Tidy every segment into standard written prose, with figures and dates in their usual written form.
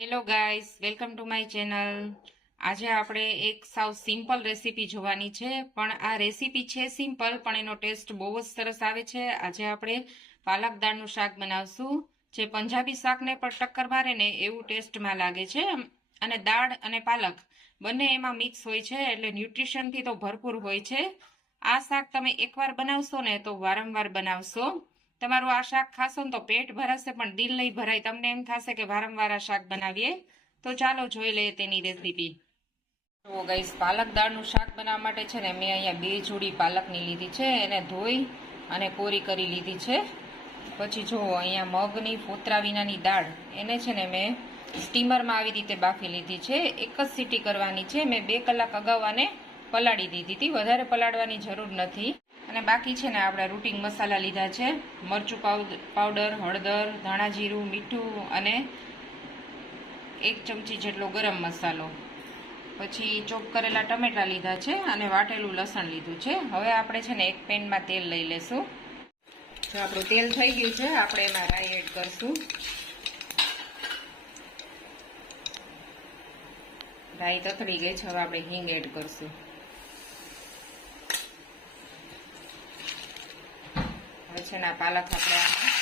Hello guys, welcome to my channel. આજે આપણે એક સાવ સિમ્પલ રેસીપી જોવાની છે, પણ આ રેસીપી છે સિમ્પલ પણ એનો ટેસ્ટ બહુ જ સરસ આવે છે. આજે આપણે પાલક દાળનું શાક બનાવશું, જે પંજાબી શાકને પણ ટક્કર મારે ને એવું ટેસ્ટમાં લાગે છે. અને દાળ અને પાલક બંને એમાં મિક્સ હોય છે, એટલે ન્યુટ્રિશનથી તો ભરપૂર હોય છે. આ શાક તમે એકવાર બનાવશો ને તો વારંવાર બનાવશો. તમારું આ શાક ખાશો ને તો પેટ ભરાશે પણ દિલ નહીં ભરાય. તમને એમ થશે કે વારંવાર આ શાક બનાવીએ. તો ચાલો જોઈ લઈએ તેની રેસીપી. તો ગાઈસ, પાલક દાળનું શાક બનાવવા માટે છે ને મેં અહીંયા 2 જોડી પાલકની લીધી છે. એને ધોઈ અને કોરી કરી લીધી છે. પછી જો અહીંયા મગની ફોતરા વિનાની દાળ, એને છે ને મેં સ્ટીમરમાં આવી રીતે બાફી લીધી છે. એક જ સીટી કરવાની છે. મેં 2 કલાક અગાઉ આને પલાળી દીધી હતી, વધારે પલાળવાની જરૂર નથી. અને બાકી છે ને આપણે રૂટિન મસાલા લીધા છે: મરચું પાવડર, હળદર, ધાણા જીરું, મીઠું અને 1 ચમચી જેટલો ગરમ મસાલો. પછી ચોપ કરેલા ટમેટા લીધા છે અને વાટેલું લસણ લીધું છે. હવે આપણે છે ને એક પેનમાં તેલ લઈ લેશું. જો આપણું તેલ થઈ ગયું છે, આપણે એમાં રાઈ એડ કરશું. રાઈ તતડી ગઈ છે, હવે આપણે હિંગ એડ કરશું. હવે છે ને આ પાલક આપણે આમાં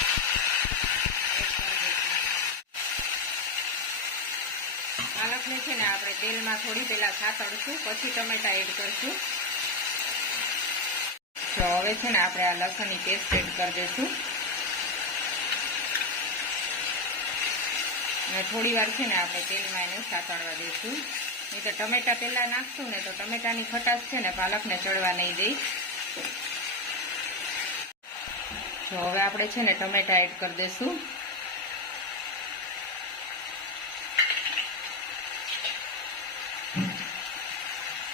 પાલકને છે ને આપણે તેલમાં થોડી પહેલા સાતળશું, પછી ટમેટા એડ કરશું. તો હવે છે ને આપણે આ લસણની પેસ્ટ એડ કરી દઈશું અને થોડી વાર છે ને આપણે તેલમાં એને સાતળવા દઈશું. નહીં તો ટમેટા પહેલા નાખશું ને તો ટમેટાની ખટાશ છે ને પાલકને ચડવા નહીં દઈ. તો હવે આપણે છે ને ટમેટા એડ કરી દઈશું.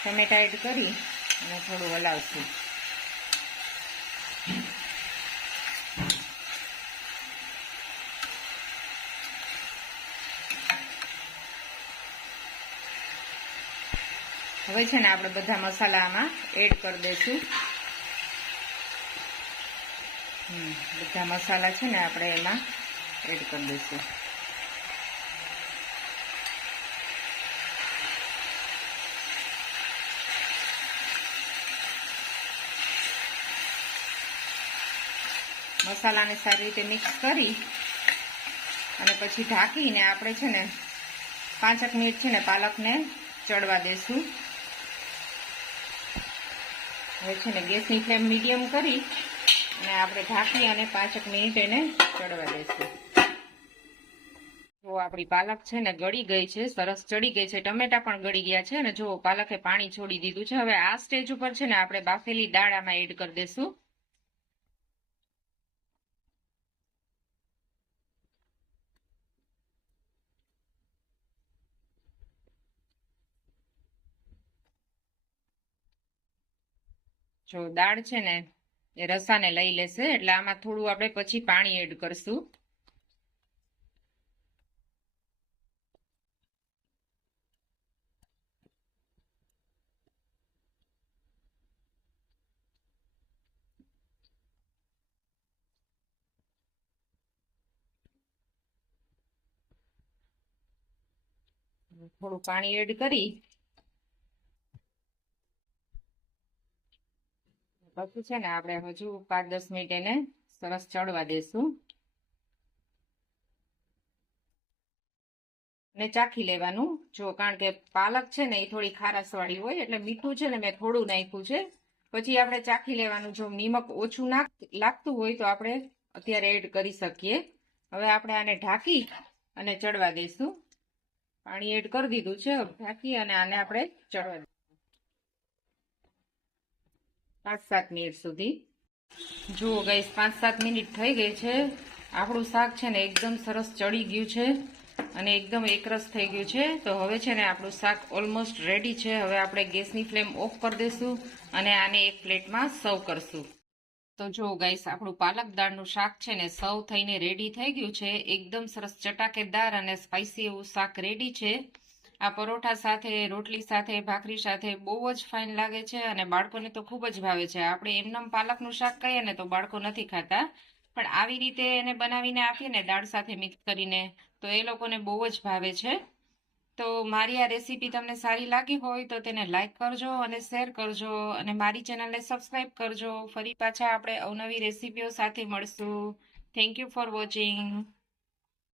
ટમેટા એડ કરી અને થોડું હલાવશું. હવે છે ને આપણે બધા મસાલા આમાં એડ કરી દઈશું. બધા મસાલા છે ને આપણે એમાં એડ કરી દઈશું. મસાલાને સારી રીતે મિક્સ કરી અને પછી ઢાંકીને આપણે છે ને 5 મિનિટ છે ને પાલકને ચડવા દેશું. હવે છે ને ગેસની ફ્લેમ મીડિયમ કરી અને આપણે ઢાંકી અને 5 મિનિટ એને ચડવા દઈશું. જો આપણી પાલક છે ને ગળી ગઈ છે, સરસ ચડી ગઈ છે. ટમેટા પણ ગળી ગયા છે અને જો પાલકે પાણી છોડી દીધું છે. હવે આ સ્ટેજ ઉપર છે ને આપણે બાફેલી દાળ આમાં એડ કરી દઈશું. જો દાળ છે ને એ રસાને લઈ લેશે, એટલે આમાં થોડું આપણે પછી પાણી એડ કરશું. થોડું પાણી એડ કરી પછી છે ને આપણે હજુ 5-10 મિનિટ એને સરસ ચડવા દેશું ને ચાખી લેવાનું. જો કારણ કે પાલક છે ને એ થોડી ખારાશ વાળી હોય, એટલે મીઠું છે ને મેં થોડું નાખ્યું છે. પછી આપણે ચાખી લેવાનું. જો નિમક ઓછું લાગતું હોય તો આપણે અત્યારે એડ કરી શકીએ. હવે આપણે આને ઢાંકી અને ચડવા દઈશું. પાણી એડ કરી દીધું છે. ઢાંકી અને આને આપણે ચડવા દઈશું 5-7 મિનિટ સુધી. જુઓ ગાઈસ, 5-7 મિનિટ થઈ ગઈ છે. આપણું શાક છે ને એકદમ સરસ ચડી ગયું છે અને એકદમ એકરસ થઈ ગયું છે. તો હવે છે ને આપણું શાક ઓલમોસ્ટ રેડી છે. હવે આપણે ગેસની ફ્લેમ ઓફ કરી દઈશું અને આને એક પ્લેટમાં સર્વ કરશું. તો જો ગાઈસ, આપણું પાલક દાળનું શાક છે ને સર્વ થઈને રેડી થઈ ગયું છે. એકદમ સરસ ચટાકેદાર અને સ્પાઇસી એવું શાક રેડી છે. આ પરોઠા સાથે, રોટલી સાથે, ભાખરી સાથે બહુ જ ફાઇન લાગે છે અને બાળકોને તો ખૂબ જ ભાવે છે. આપણે એમનેમ પાલકનું શાક કહીએ ને તો બાળકો નથી ખાતા, પણ આવી રીતે એને બનાવીને આપીએ ને દાળ સાથે મિક્સ કરીને તો એ લોકોને બહુ જ ભાવે છે. તો મારી આ રેસીપી તમને સારી લાગી હોય તો તેને લાઈક કરજો અને શેર કરજો અને મારી ચેનલને સબસ્ક્રાઈબ કરજો. ફરી પાછા આપણે અવનવી રેસીપીઓ સાથે મળશું. Thank you for watching.